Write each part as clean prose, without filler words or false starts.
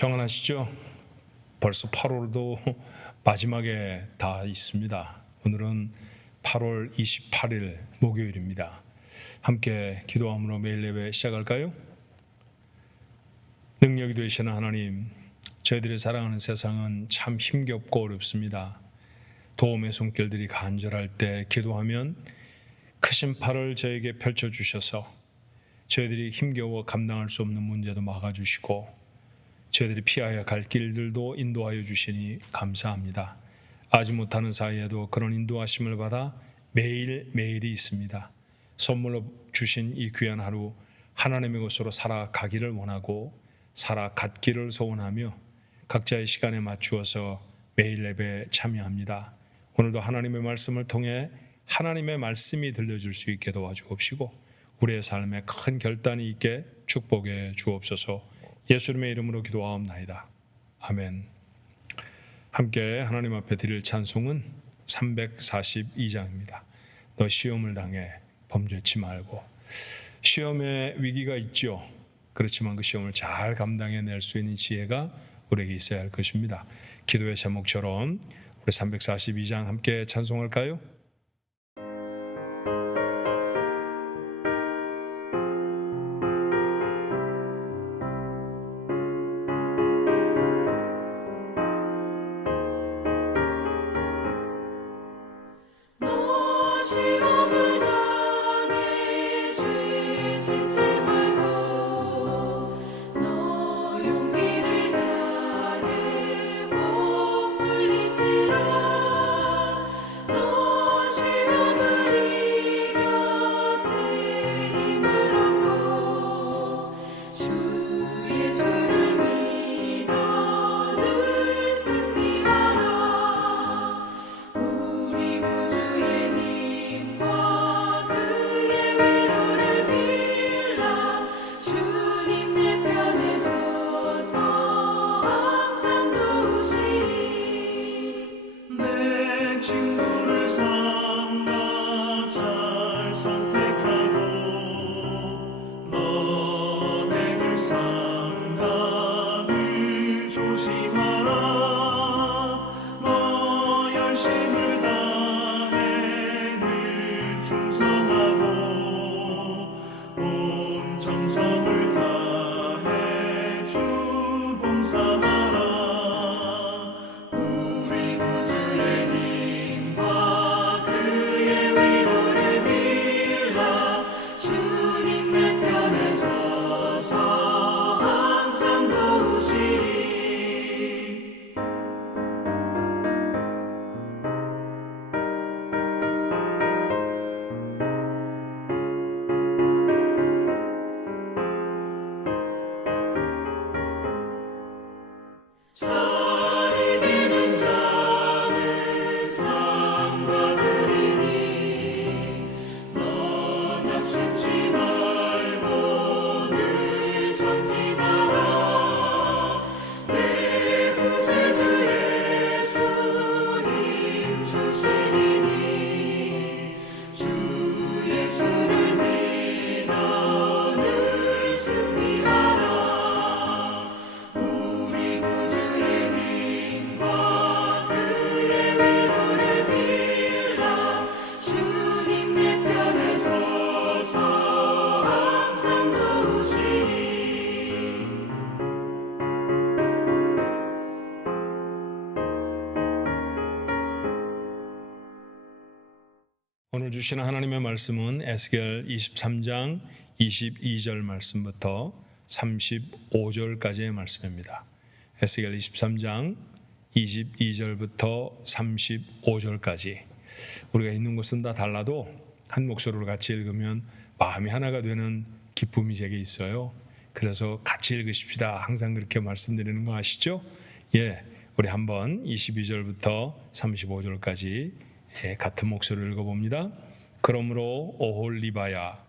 평안하시죠? 벌써 8월도 마지막에 다 있습니다. 오늘은 8월 28일 목요일입니다. 함께 기도함으로 매일 예배 시작할까요? 능력이 되시는 하나님, 저희들이 살아가는 세상은 참 힘겹고 어렵습니다. 도움의 손길들이 간절할 때 기도하면 크신 팔을 저에게 펼쳐주셔서 저희들이 힘겨워 감당할 수 없는 문제도 막아주시고 저희들이 피하여 갈 길들도 인도하여 주시니 감사합니다. 아지 못하는 사이에도 그런 인도하심을 받아 매일매일이 있습니다. 선물로 주신 이 귀한 하루 하나님의 것으로 살아가기를 원하고 살아갔기를 소원하며 각자의 시간에 맞추어서 매일 예배에 참여합니다. 오늘도 하나님의 말씀을 통해 하나님의 말씀이 들려줄 수 있게 도와주옵시고 우리의 삶에 큰 결단이 있게 축복해 주옵소서. 예수님의 이름으로 기도하옵나이다. 아멘. 함께 하나님 앞에 드릴 찬송은 342장입니다. 너 시험을 당해 범죄치 말고. 시험에 위기가 있죠. 그렇지만 그 시험을 잘 감당해낼 수 있는 지혜가 우리에게 있어야 할 것입니다. 기도의 제목처럼 우리 342장 함께 찬송할까요? 오늘 주시는 하나님의 말씀은 에스겔 23장 22절 말씀부터 35절까지의 말씀입니다. 에스겔 23장 22절부터 35절까지 우리가 있는 곳은 다 달라도 한 목소리로 같이 읽으면 마음이 하나가 되는 기쁨이 제게 있어요. 그래서 같이 읽으십시다. 항상 그렇게 말씀드리는 거 아시죠? 우리 한번 22절부터 35절까지 같은 목소리를 읽어봅니다. 그러므로 오홀리바야,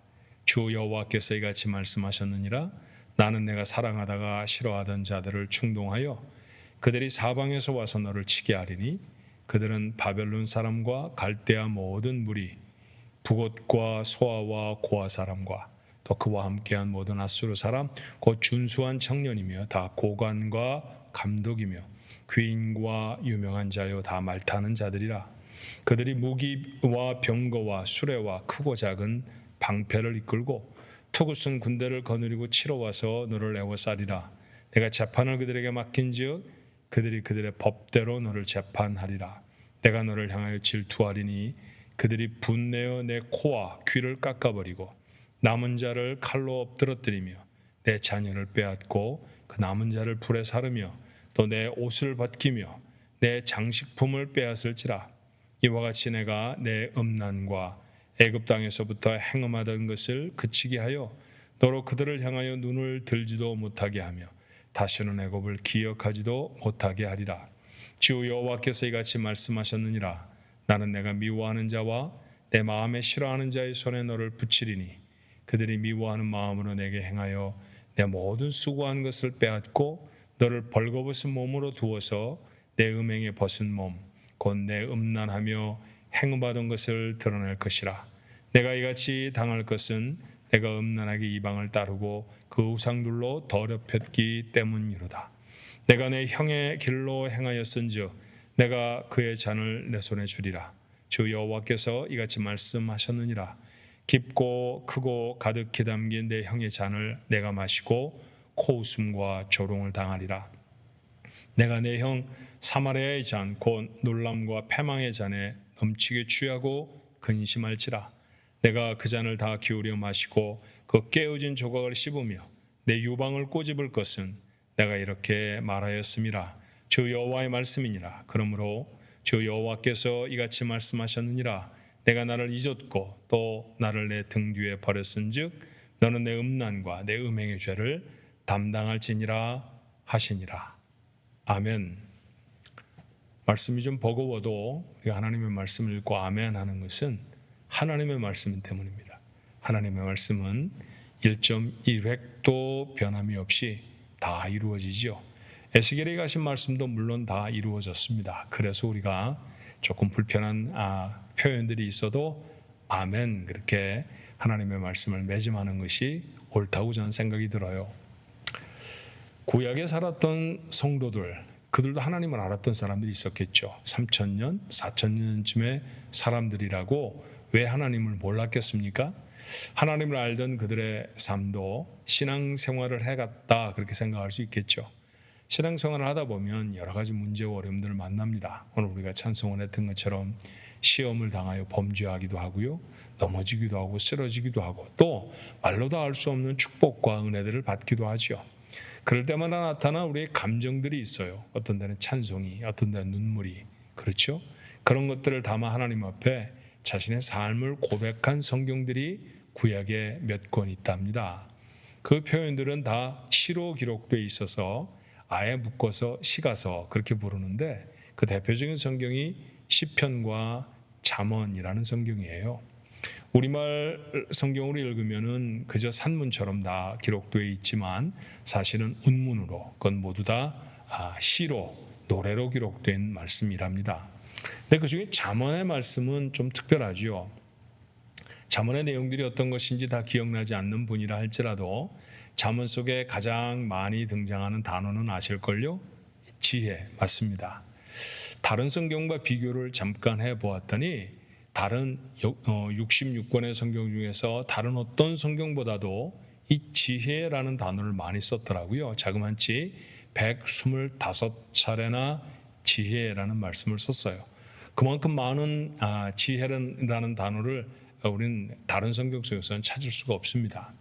주 여호와께서 이같이 말씀하셨느니라. 나는 내가 사랑하다가 싫어하던 자들을 충동하여 그들이 사방에서 와서 너를 치게 하리니 그들은 바벨론 사람과 갈대아 모든 무리, 북옷과 소아와 고아 사람과 또 그와 함께한 모든 앗수르 사람 곧 준수한 청년이며 다 고관과 감독이며 귀인과 유명한 자요 다 말타는 자들이라. 그들이 무기와 병거와 수레와 크고 작은 방패를 이끌고 투구쓴 군대를 거느리고 치러 와서 너를 애워싸리라. 내가 재판을 그들에게 맡긴즉 그들이 그들의 법대로 너를 재판하리라. 내가 너를 향하여 질투하리니 그들이 분내어 내 코와 귀를 깎아버리고 남은 자를 칼로 엎드러뜨리며 내 자녀를 빼앗고 그 남은 자를 불에 사르며 또 내 옷을 벗기며 내 장식품을 빼앗을지라. 이와 같이 내가 내 음란과 애굽 땅에서부터 행음하던 것을 그치게 하여 너로 그들을 향하여 눈을 들지도 못하게 하며 다시는 애굽을 기억하지도 못하게 하리라. 주 여호와께서 이같이 말씀하셨느니라. 나는 내가 미워하는 자와 내 마음에 싫어하는 자의 손에 너를 붙이리니 그들이 미워하는 마음으로 내게 행하여 내 모든 수고한 것을 빼앗고 너를 벌거벗은 몸으로 두어서 내 음행에 벗은 몸 곧 내 음란하며 행음하던 것을 드러낼 것이라. 내가 이같이 당할 것은 내가 음란하게 이방을 따르고 그 우상들로 더럽혔기 때문이로다. 내가 내 형의 길로 행하였은즉 내가 그의 잔을 내 손에 주리라. 주 여호와께서 이같이 말씀하셨느니라. 깊고 크고 가득히 담긴 내 형의 잔을 내가 마시고 코웃음과 조롱을 당하리라. 내가 내 형 사마리아의 잔 곧 놀람과 패망의 잔에 넘치게 취하고 근심할지라. 내가 그 잔을 다 기울여 마시고 그 깨어진 조각을 씹으며 내 유방을 꼬집을 것은 내가 이렇게 말하였음이라. 주 여호와의 말씀이니라. 그러므로 주 여호와께서 이같이 말씀하셨느니라. 내가 나를 잊었고 또 나를 내 등 뒤에 버렸은즉 너는 내 음란과 내 음행의 죄를 담당할지니라 하시니라. 아멘. 말씀이 좀 버거워도 우리가 하나님의 말씀을 읽고 아멘 하는 것은 하나님의 말씀 때문입니다. 하나님의 말씀은 1.1획도 변함이 없이 다 이루어지죠. 에스겔에 가신 말씀도 물론 다 이루어졌습니다. 그래서 우리가 조금 불편한 표현들이 있어도 아멘 그렇게 하나님의 말씀을 매짐하는 것이 옳다고 저는 생각이 들어요. 구약에 살았던 성도들, 그들도 하나님을 알았던 사람들이 있었겠죠. 3,000년, 4,000년쯤의 사람들이라고 왜 하나님을 몰랐겠습니까? 하나님을 알던 그들의 삶도 신앙생활을 해갔다 그렇게 생각할 수 있겠죠. 신앙생활을 하다 보면 여러 가지 문제와 어려움들을 만납니다. 오늘 우리가 찬송을 했던 것처럼 시험을 당하여 범죄하기도 하고요. 넘어지기도 하고 쓰러지기도 하고 또 말로도 알 수 없는 축복과 은혜들을 받기도 하죠. 그럴 때마다 나타난 우리의 감정들이 있어요. 어떤 데는 찬송이, 어떤 데는 눈물이. 그렇죠? 그런 것들을 담아 하나님 앞에 자신의 삶을 고백한 성경들이 구약에 몇 권 있답니다. 그 표현들은 다 시로 기록되어 있어서 아예 묶어서 시가서 그렇게 부르는데 그 대표적인 성경이 시편과 잠언이라는 성경이에요. 우리말 성경으로 읽으면은 그저 산문처럼 다 기록되어 있지만 사실은 운문으로 그건 모두 다 시로 노래로 기록된 말씀이랍니다. 근데 그중에 잠언의 말씀은 좀 특별하죠. 잠언의 내용들이 어떤 것인지 다 기억나지 않는 분이라 할지라도 잠언 속에 가장 많이 등장하는 단어는 아실걸요? 지혜 맞습니다. 다른 성경과 비교를 잠깐 해보았더니 다른 66권의 성경 중에서 다른 어떤 성경보다도 이 지혜라는 단어를 많이 썼더라고요. 자그마치 125차례나 지혜라는 말씀을 썼어요. 그만큼 많은 지혜라는 단어를 우리는 다른 성경 속에서는 찾을 수가 없습니다.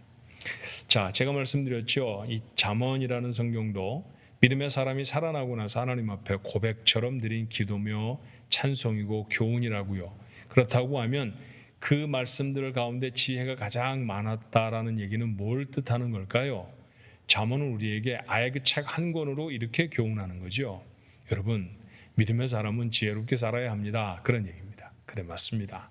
자, 제가 말씀드렸죠. 이 잠언이라는 성경도 믿음의 사람이 살아나고 나서 하나님 앞에 고백처럼 드린 기도며 찬송이고 교훈이라고요. 그렇다고 하면 그 말씀들 가운데 지혜가 가장 많았다라는 얘기는 뭘 뜻하는 걸까요? 잠언은 우리에게 아예 그 책 한 권으로 이렇게 교훈하는 거죠. 여러분, 믿음의 사람은 지혜롭게 살아야 합니다. 그런 얘기입니다. 그래, 맞습니다.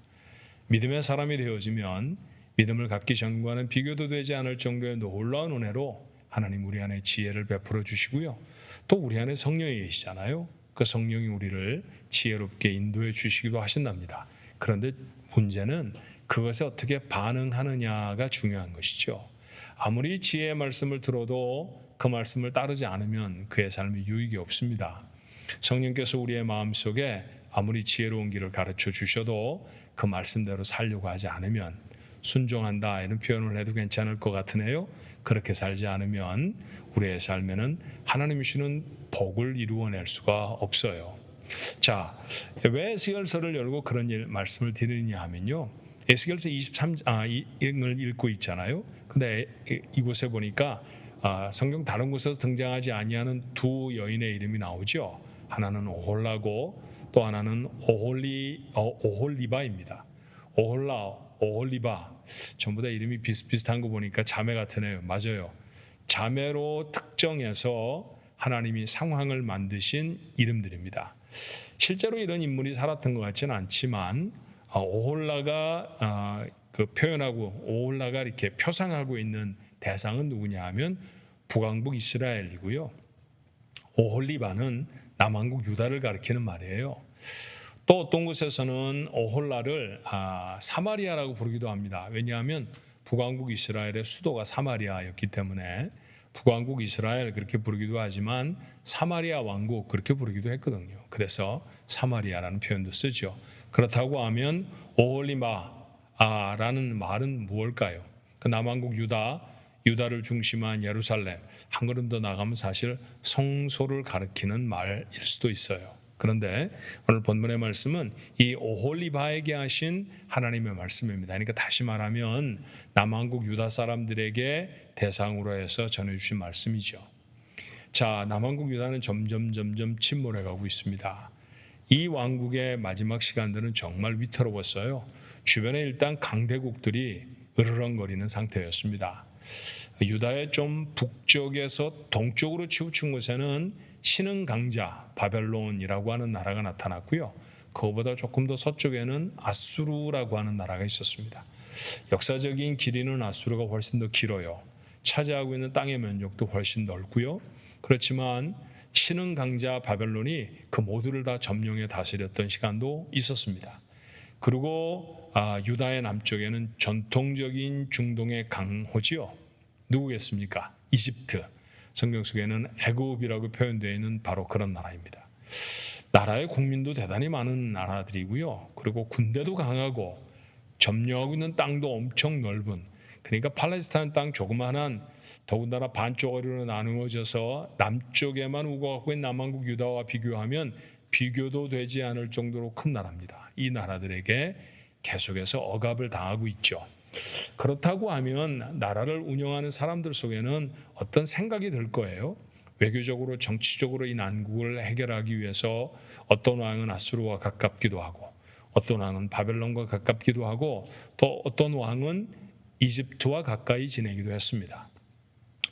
믿음의 사람이 되어지면 믿음을 갖기 전과는 비교도 되지 않을 정도의 놀라운 은혜로 하나님 우리 안에 지혜를 베풀어 주시고요. 또 우리 안에 성령이 계시잖아요. 그 성령이 우리를 지혜롭게 인도해 주시기도 하신답니다. 그런데 문제는 그것에 어떻게 반응하느냐가 중요한 것이죠. 아무리 지혜의 말씀을 들어도 그 말씀을 따르지 않으면 그의 삶에 유익이 없습니다. 성령께서 우리의 마음속에 아무리 지혜로운 길을 가르쳐 주셔도 그 말씀대로 살려고 하지 않으면, 순종한다 이런 표현을 해도 괜찮을 것 같으네요. 그렇게 살지 않으면 우리의 삶에는 하나님이 주시는 복을 이루어낼 수가 없어요. 자, 왜 에스겔서를 열고 그런 말씀을 드리느냐 하면요, 에스겔서 23장을 읽고 있잖아요. 근데 이곳에 보니까 성경 다른 곳에서 등장하지 아니하는 두 여인의 이름이 나오죠. 하나는 오홀라고 또 하나는 오홀리바입니다. 오홀라, 오홀리바 전부 다 이름이 비슷비슷한 거 보니까 자매 같으네요. 맞아요. 자매로 특정해서 하나님이 상황을 만드신 이름들입니다. 실제로 이런 인물이 살았던 것 같지는 않지만 오홀라가 그 표현하고 오홀라가 이렇게 표상하고 있는 대상은 누구냐 하면 북왕국 이스라엘이고요. 오홀리바는 남왕국 유다를 가리키는 말이에요. 또 어떤 곳에서는 오홀라를 사마리아라고 부르기도 합니다. 왜냐하면 북왕국 이스라엘의 수도가 사마리아였기 때문에 북왕국 이스라엘 그렇게 부르기도 하지만 사마리아 왕국 그렇게 부르기도 했거든요. 그래서 사마리아라는 표현도 쓰죠. 그렇다고 하면 오홀리마라는 말은 무엇일까요? 그 남왕국 유다를 중심한 예루살렘, 한 걸음 더 나가면 사실 성소를 가리키는 말일 수도 있어요. 그런데 오늘 본문의 말씀은 이 오홀리바에게 하신 하나님의 말씀입니다. 그러니까 다시 말하면 남왕국 유다 사람들에게 대상으로 해서 전해주신 말씀이죠. 자, 남왕국 유다는 점점 침몰해가고 있습니다. 이 왕국의 마지막 시간들은 정말 위태로웠어요. 주변에 일단 강대국들이 으르렁거리는 상태였습니다. 유다의 좀 북쪽에서 동쪽으로 치우친 곳에는 신흥 강자 바벨론이라고 하는 나라가 나타났고요. 그거보다 조금 더 서쪽에는 아수르라고 하는 나라가 있었습니다. 역사적인 길이는 아수르가 훨씬 더 길어요. 차지하고 있는 땅의 면적도 훨씬 넓고요. 그렇지만 신흥 강자 바벨론이 그 모두를 다 점령해 다스렸던 시간도 있었습니다. 그리고 유다의 남쪽에는 전통적인 중동의 강호지요. 누구겠습니까? 이집트. 성경 속에는 애굽이라고 표현되어 있는 바로 그런 나라입니다. 나라의 국민도 대단히 많은 나라들이고요. 그리고 군대도 강하고 점령하고 있는 땅도 엄청 넓은, 그러니까 팔레스타인 땅 조그만한, 더군다나 반쪽으로 나누어져서 남쪽에만 우고 갖고 있는 남왕국 유다와 비교하면 비교도 되지 않을 정도로 큰 나라입니다. 이 나라들에게 계속해서 억압을 당하고 있죠. 그렇다고 하면 나라를 운영하는 사람들 속에는 어떤 생각이 들 거예요. 외교적으로 정치적으로 이 난국을 해결하기 위해서 어떤 왕은 아수르와 가깝기도 하고 어떤 왕은 바벨론과 가깝기도 하고 또 어떤 왕은 이집트와 가까이 지내기도 했습니다.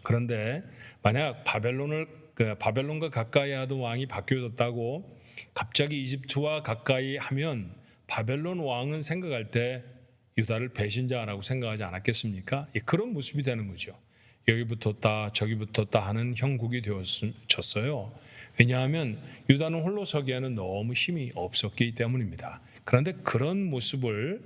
그런데 만약 바벨론과 가까이 하던 왕이 바뀌어졌다고 갑자기 이집트와 가까이 하면 바벨론 왕은 생각할 때 유다를 배신자라고 생각하지 않았겠습니까? 그런 모습이 되는 거죠. 여기 붙었다 저기 붙었다 하는 형국이 되어졌어요. 왜냐하면 유다는 홀로 서기에는 너무 힘이 없었기 때문입니다. 그런데 그런 모습을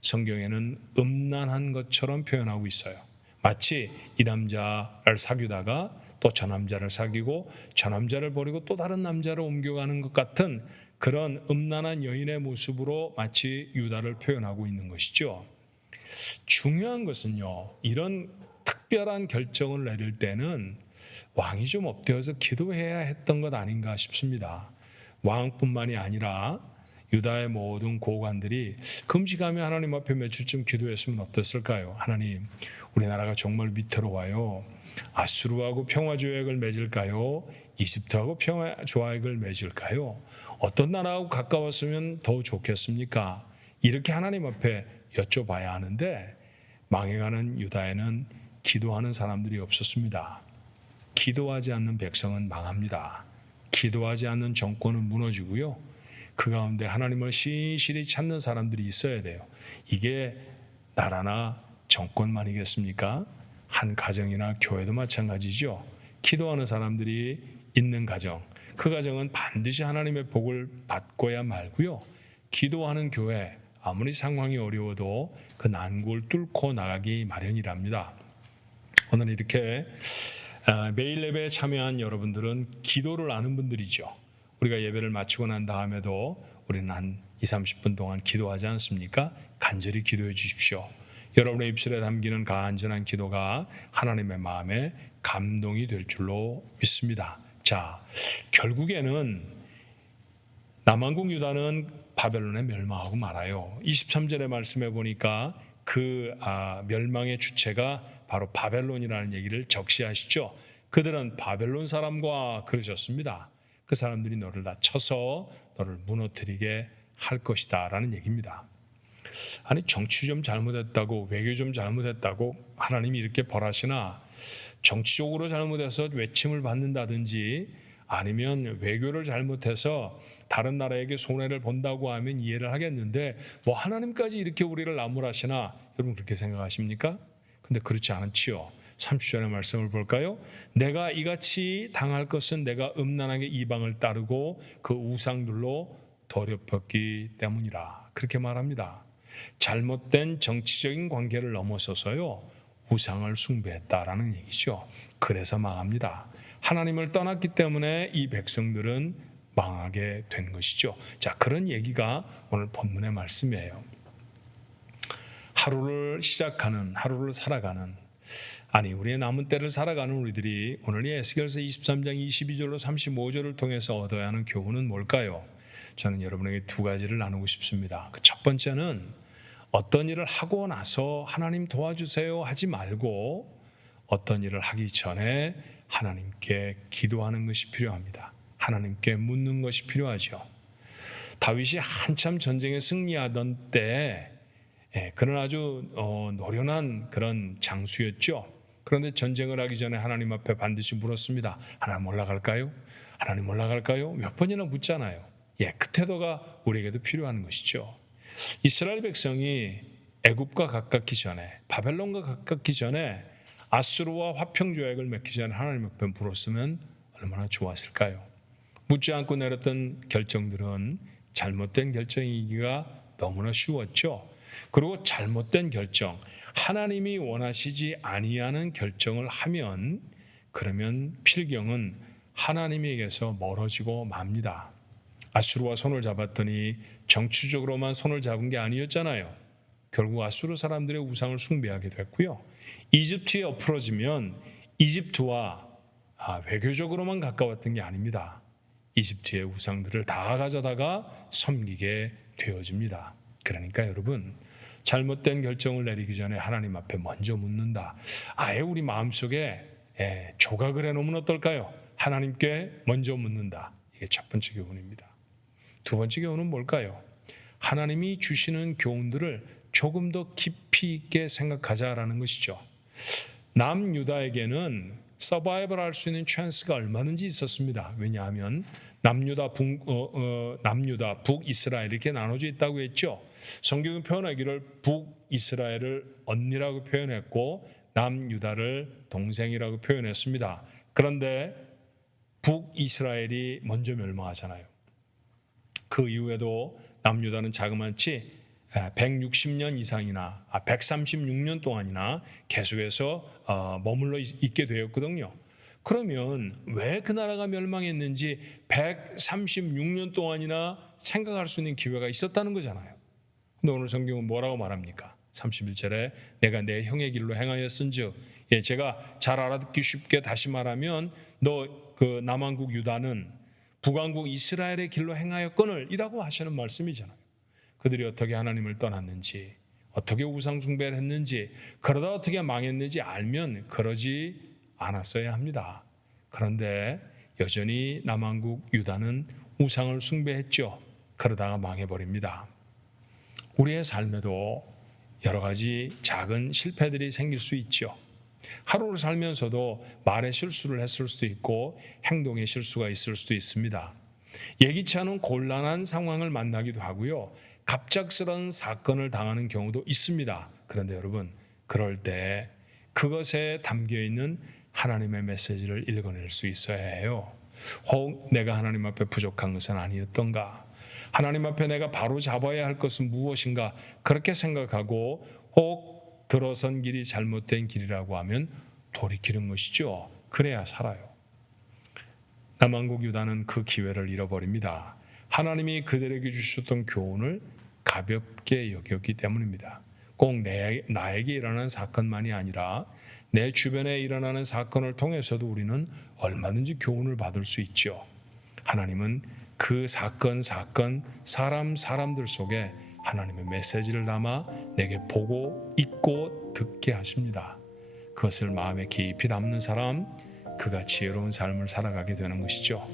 성경에는 음란한 것처럼 표현하고 있어요. 마치 이 남자를 사귀다가 또 저 남자를 사귀고 저 남자를 버리고 또 다른 남자를 옮겨가는 것 같은 그런 음란한 여인의 모습으로 마치 유다를 표현하고 있는 것이죠. 중요한 것은요, 이런 특별한 결정을 내릴 때는 왕이 좀 엎드려서 기도해야 했던 것 아닌가 싶습니다. 왕뿐만이 아니라 유다의 모든 고관들이 금식하며 하나님 앞에 며칠쯤 기도했으면 어땠을까요? 하나님, 우리나라가 정말 위태로워요. 아수르하고 평화조약을 맺을까요? 이집트하고 평화조약을 맺을까요? 어떤 나라하고 가까웠으면 더 좋겠습니까? 이렇게 하나님 앞에 여쭤봐야 하는데 망해가는 유다에는 기도하는 사람들이 없었습니다. 기도하지 않는 백성은 망합니다. 기도하지 않는 정권은 무너지고요. 그 가운데 하나님을 신실히 찾는 사람들이 있어야 돼요. 이게 나라나 정권만이겠습니까? 한 가정이나 교회도 마찬가지죠. 기도하는 사람들이 있는 가정, 그 가정은 반드시 하나님의 복을 받고야 말고요. 기도하는 교회, 아무리 상황이 어려워도 그 난국을 뚫고 나가기 마련이랍니다. 오늘 이렇게 매일 예배에 참여한 여러분들은 기도를 아는 분들이죠. 우리가 예배를 마치고 난 다음에도 우리는 한 20-30분 동안 기도하지 않습니까? 간절히 기도해 주십시오. 여러분의 입술에 담기는 간절한 기도가 하나님의 마음에 감동이 될 줄로 믿습니다. 자, 결국에는 남왕국 유다는 바벨론에 멸망하고 말아요. 23절의 말씀에 보니까 그 멸망의 주체가 바로 바벨론이라는 얘기를 적시하시죠. 그들은 바벨론 사람과 그러셨습니다. 그 사람들이 너를 다 쳐서 너를 무너뜨리게 할 것이다 라는 얘기입니다. 아니, 정치 좀 잘못했다고, 외교 좀 잘못했다고 하나님이 이렇게 벌하시나, 정치적으로 잘못해서 외침을 받는다든지 아니면 외교를 잘못해서 다른 나라에게 손해를 본다고 하면 이해를 하겠는데 뭐 하나님까지 이렇게 우리를 나무라시나, 여러분 그렇게 생각하십니까? 근데 그렇지 않지요. 30절의 말씀을 볼까요? 내가 이같이 당할 것은 내가 음란하게 이방을 따르고 그 우상들로 더럽혔기 때문이라, 그렇게 말합니다. 잘못된 정치적인 관계를 넘어서서요 우상을 숭배했다라는 얘기죠. 그래서 망합니다. 하나님을 떠났기 때문에 이 백성들은 망하게 된 것이죠. 자, 그런 얘기가 오늘 본문의 말씀이에요. 하루를 시작하는, 하루를 살아가는, 아니 우리의 남은 때를 살아가는 우리들이 오늘 이 에스겔서 23장 22절로 35절을 통해서 얻어야 하는 교훈은 뭘까요? 저는 여러분에게 두 가지를 나누고 싶습니다. 그 첫 번째는 어떤 일을 하고 나서 하나님 도와주세요 하지 말고 어떤 일을 하기 전에 하나님께 기도하는 것이 필요합니다. 하나님께 묻는 것이 필요하죠. 다윗이 한참 전쟁에 승리하던 때 그는 아주 노련한 그런 장수였죠. 그런데 전쟁을 하기 전에 하나님 앞에 반드시 물었습니다. 하나님 올라갈까요? 하나님 올라갈까요? 몇 번이나 묻잖아요. 그 태도가 우리에게도 필요한 것이죠. 이스라엘 백성이 애굽과 가깝기 전에, 바벨론과 가깝기 전에 아수르와 화평 조약을 맺기 전에 하나님 앞에 물었으면 얼마나 좋았을까요? 묻지 않고 내렸던 결정들은 잘못된 결정이기가 너무나 쉬웠죠. 그리고 잘못된 결정, 하나님이 원하시지 아니하는 결정을 하면 그러면 필경은 하나님에게서 멀어지고 맙니다. 아수르와 손을 잡았더니 정치적으로만 손을 잡은 게 아니었잖아요. 결국 아수르 사람들의 우상을 숭배하게 됐고요. 이집트에 엎으러지면 이집트와 외교적으로만 가까웠던 게 아닙니다. 이집트의 우상들을 다 가져다가 섬기게 되어집니다. 그러니까 여러분, 잘못된 결정을 내리기 전에 하나님 앞에 먼저 묻는다. 아예 우리 마음속에 조각을 해놓으면 어떨까요? 하나님께 먼저 묻는다. 이게 첫 번째 교훈입니다. 두 번째 교훈은 뭘까요? 하나님이 주시는 교훈들을 조금 더 깊이 있게 생각하자라는 것이죠. 남유다에게는 서바이벌 할 수 있는 찬스가 얼마든지 있었습니다. 왜냐하면 남유다, 북이스라엘 이렇게 나눠져 있다고 했죠. 성경은 표현하기를 북이스라엘을 언니라고 표현했고 남유다를 동생이라고 표현했습니다. 그런데 북이스라엘이 먼저 멸망하잖아요. 그 이후에도 남유다는 자그마치 160년 이상이나 136년 동안이나 계속해서 머물러 있게 되었거든요. 그러면 왜 그 나라가 멸망했는지 136년 동안이나 생각할 수 있는 기회가 있었다는 거잖아요. 근데 오늘 성경은 뭐라고 말합니까? 31절에 내가 내 형의 길로 행하였은즉, 제가 잘 알아듣기 쉽게 다시 말하면 너 그 남왕국 유다는 북왕국 이스라엘의 길로 행하였거늘 이라고 하시는 말씀이잖아요. 그들이 어떻게 하나님을 떠났는지, 어떻게 우상 숭배를 했는지, 그러다 어떻게 망했는지 알면 그러지 않았어야 합니다. 그런데 여전히 남왕국 유다는 우상을 숭배했죠. 그러다가 망해버립니다. 우리의 삶에도 여러 가지 작은 실패들이 생길 수 있죠. 하루를 살면서도 말의 실수를 했을 수도 있고 행동의 실수가 있을 수도 있습니다. 예기치 않은 곤란한 상황을 만나기도 하고요. 갑작스러운 사건을 당하는 경우도 있습니다. 그런데 여러분, 그럴 때 그것에 담겨있는 하나님의 메시지를 읽어낼 수 있어야 해요. 혹 내가 하나님 앞에 부족한 것은 아니었던가? 하나님 앞에 내가 바로 잡아야 할 것은 무엇인가 그렇게 생각하고 혹 들어선 길이 잘못된 길이라고 하면 돌이키는 것이죠. 그래야 살아요. 남한국 유다는 그 기회를 잃어버립니다. 하나님이 그들에게 주셨던 교훈을 가볍게 여겼기 때문입니다. 꼭 나에게 일어나는 사건만이 아니라 내 주변에 일어나는 사건을 통해서도 우리는 얼마든지 교훈을 받을 수 있죠. 하나님은 그 사건, 사람들 속에 하나님의 메시지를 담아 내게 보고 읽고 듣게 하십니다. 그것을 마음에 깊이 담는 사람, 그가 지혜로운 삶을 살아가게 되는 것이죠.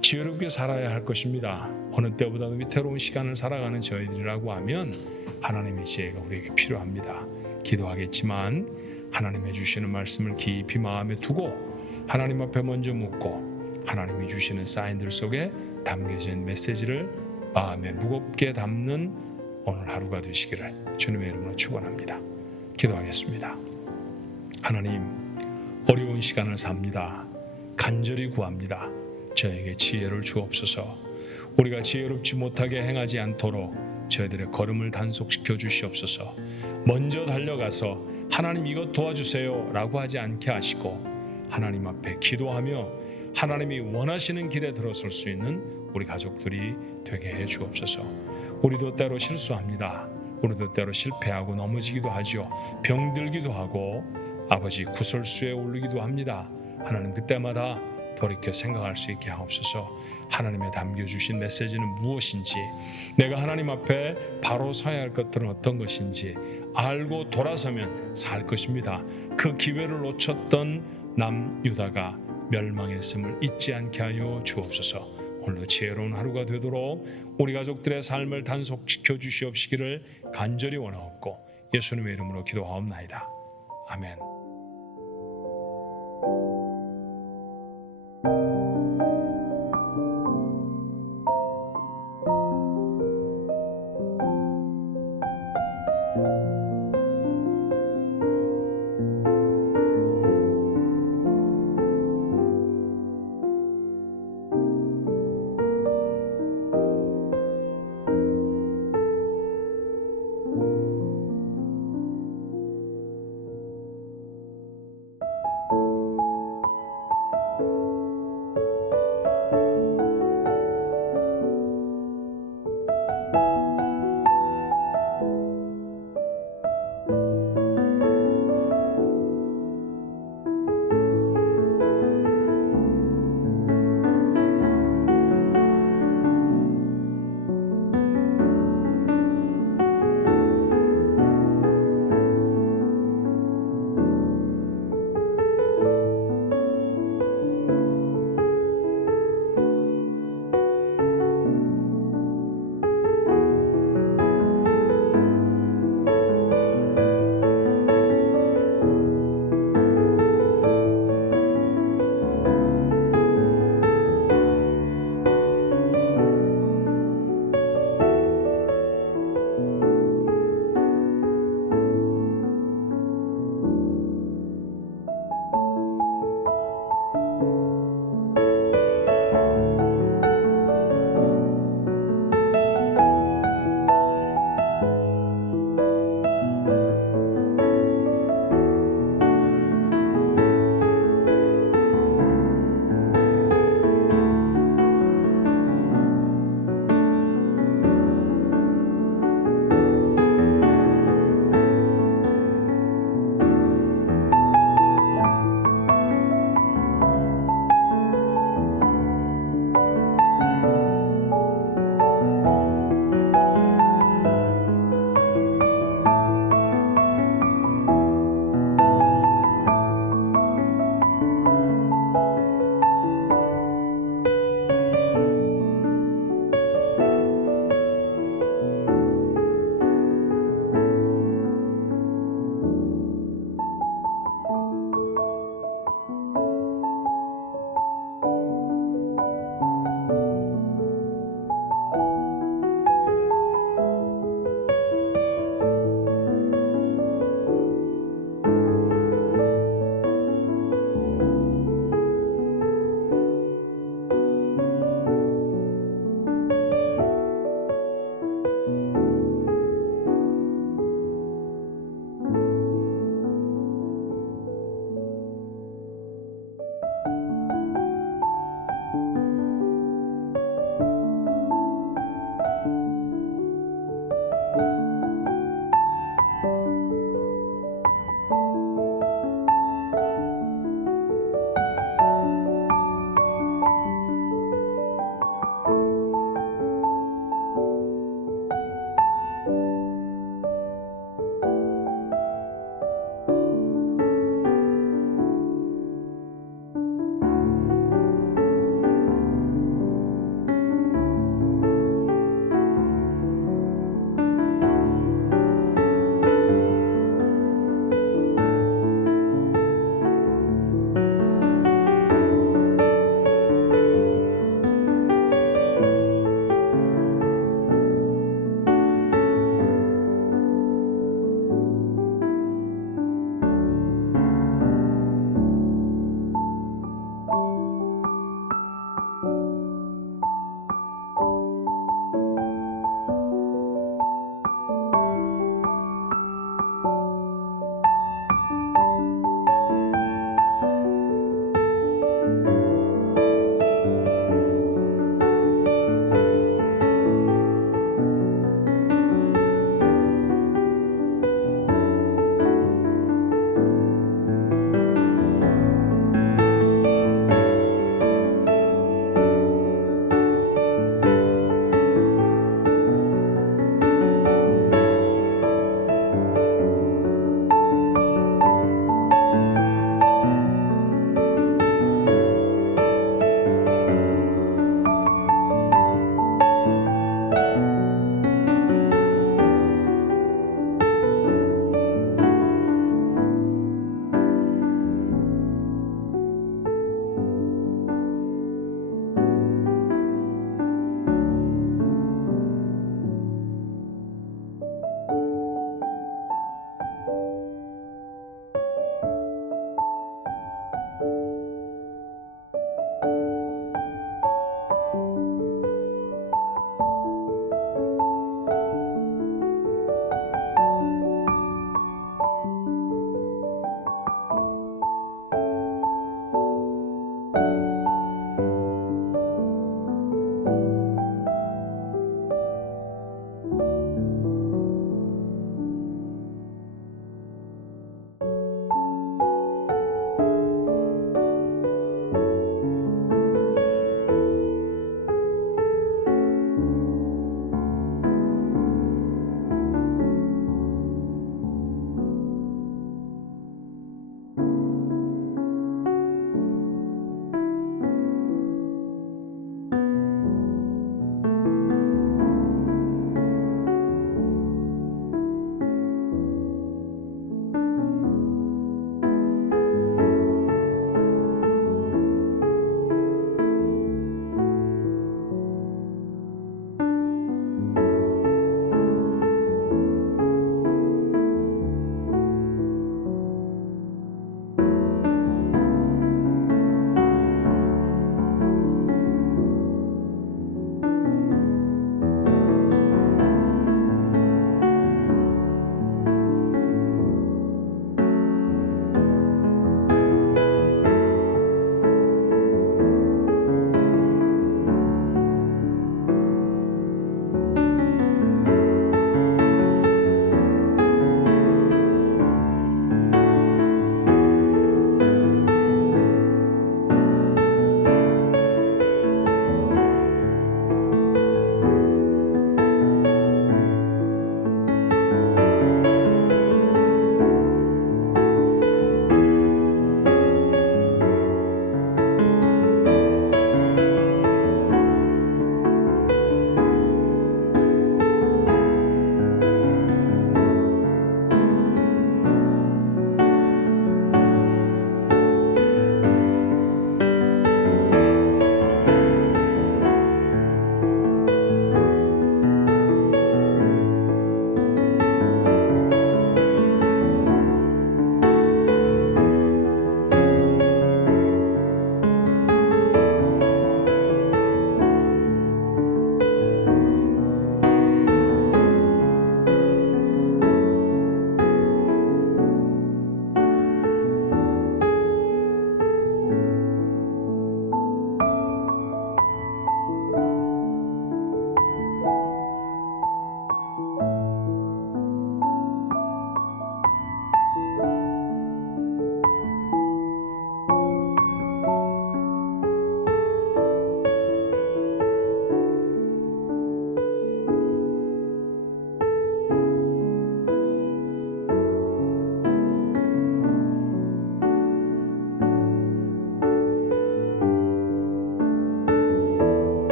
지혜롭게 살아야 할 것입니다. 어느 때보다도 위태로운 시간을 살아가는 저희들이라고 하면 하나님의 지혜가 우리에게 필요합니다. 기도하겠지만 하나님의 주시는 말씀을 깊이 마음에 두고 하나님 앞에 먼저 묻고 하나님이 주시는 사인들 속에 담겨진 메시지를 마음에 무겁게 담는 오늘 하루가 되시기를 주님의 이름으로 축원합니다. 기도하겠습니다. 하나님, 어려운 시간을 삽니다. 간절히 구합니다. 저에게 지혜를 주옵소서. 우리가 지혜롭지 못하게 행하지 않도록 저희들의 걸음을 단속시켜 주시옵소서. 먼저 달려가서 하나님 이것 도와주세요 라고 하지 않게 하시고 하나님 앞에 기도하며 하나님이 원하시는 길에 들어설 수 있는 우리 가족들이 되게 해 주옵소서. 우리도 때로 실수합니다. 우리도 때로 실패하고 넘어지기도 하죠. 병들기도 하고 아버지 구설수에 오르기도 합니다. 하나님 그때마다 돌이켜 생각할 수 있게 하옵소서. 하나님의 담겨주신 메시지는 무엇인지, 내가 하나님 앞에 바로 서야 할 것들은 어떤 것인지 알고 돌아서면 살 것입니다. 그 기회를 놓쳤던 남유다가 멸망했음을 잊지 않게 하여 주옵소서. 오늘도 지혜로운 하루가 되도록 우리 가족들의 삶을 단속시켜 주시옵시기를 간절히 원하옵고 예수님의 이름으로 기도하옵나이다. 아멘.